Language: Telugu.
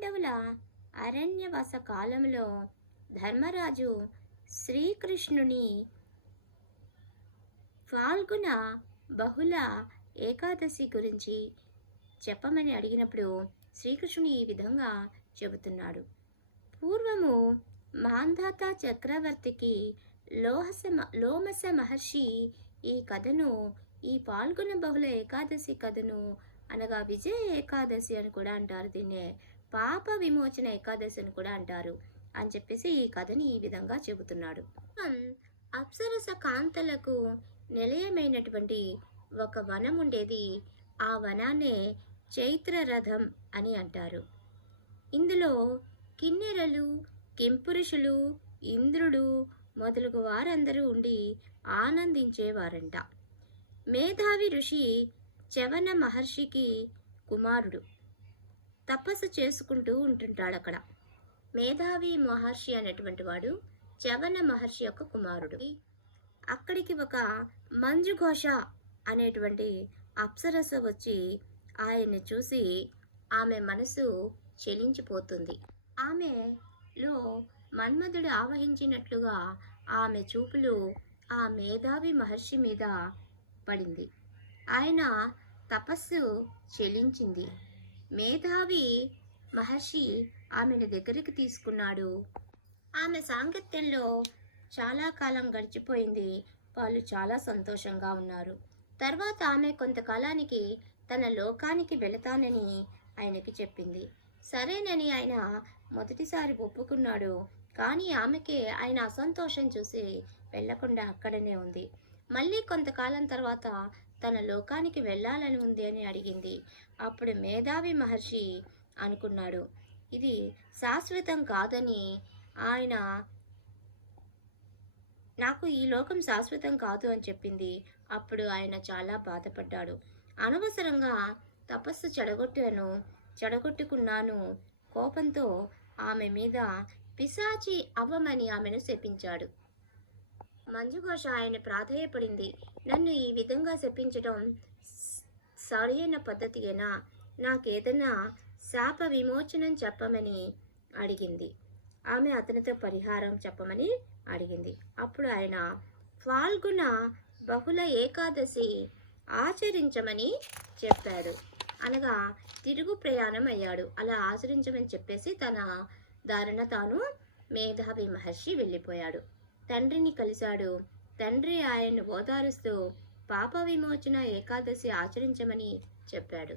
పాండవుల అరణ్యవాస కాలంలో ధర్మరాజు శ్రీకృష్ణుని ఫాల్గుణ బహుళ ఏకాదశి గురించి చెప్పమని అడిగినప్పుడు శ్రీకృష్ణుడు ఈ విధంగా చెబుతున్నాడు. పూర్వము మాంధాత చక్రవర్తికి లోమస మహర్షి ఈ కథను, ఈ పాల్గొన బహుళ ఏకాదశి కథను, అనగా విజయ ఏకాదశి అని కూడా అంటారు, దీన్నే పాప విమోచన ఏకాదశి అని కూడా అంటారు అని చెప్పేసి ఈ కథని ఈ విధంగా చెబుతున్నాడు. అప్సరస కాంతలకు నిలయమైనటువంటి ఒక వనం ఉండేది. ఆ వనాన్నే చైత్రరథం అని అంటారు. ఇందులో కిన్నెరలు, కింపురుషులు, ఇంద్రుడు మొదలగు వారందరూ ఉండి ఆనందించేవారంట. మేధావి ఋషి చవన మహర్షికి కుమారుడు తపస్సు చేసుకుంటూ ఉంటుంటాడు అక్కడ. మేధావి మహర్షి అనేటువంటి వాడు చవన మహర్షి యొక్క కుమారుడు. అక్కడికి ఒక మంజుఘోష అనేటువంటి అప్సరస వచ్చి ఆయన్ని చూసి ఆమె మనసు చెలించిపోతుంది. ఆమెలో మన్మధుడు ఆవహించినట్లుగా ఆమె చూపులు ఆ మేధావి మహర్షి మీద పడింది. ఆయన తపస్సు చెలించింది. మేధావి మహర్షి ఆమెను దగ్గరికి తీసుకున్నాడు. ఆమె సాంగత్యంలో చాలా కాలం గడిచిపోయింది. వాళ్ళు చాలా సంతోషంగా ఉన్నారు. తర్వాత ఆమె కొంతకాలానికి తన లోకానికి వెళతానని ఆయనకి చెప్పింది. సరేనని ఆయన మొదటిసారి ఒప్పుకున్నాడు. కానీ ఆమెకి ఆయన అసంతోషం చూసి వెళ్లకుండా అక్కడనే ఉంది. మళ్ళీ కొంతకాలం తర్వాత తన లోకానికి వెళ్ళాలని ఉంది అని అడిగింది. అప్పుడు మేధావి మహర్షి అనుకున్నాడు, ఇది శాశ్వతం కాదని, ఆయన నాకు ఈ లోకం శాశ్వతం కాదు అని చెప్పింది. అప్పుడు ఆయన చాలా బాధపడ్డాడు. అనవసరంగా తపస్సు చెడగొట్టుకున్నాను. కోపంతో ఆమె మీద పిశాచి అవ్వమని ఆమెను శపించాడు. మంజుఘోష ఆయన ప్రాధేయపడింది. నన్ను ఈ విధంగా శపించడం సరైన పద్ధతియేనా? నాకేదైనా శాప విమోచనం చెప్పమని అడిగింది. ఆమె అతనితో పరిహారం చెప్పమని అడిగింది. అప్పుడు ఆయన ఫాల్గుణ బహుళ ఏకాదశి ఆచరించమని చెప్పాడు. అనగా తిరుగు ప్రయాణం అయ్యాడు. అలా ఆచరించమని చెప్పేసి తన దారిన తాను మేధావి మహర్షి వెళ్ళిపోయాడు. తండ్రిని కలిశాడు. తండ్రి ఆయన్ను ఓదారుస్తూ పాప విమోచన ఏకాదశి ఆచరించమని చెప్పాడు.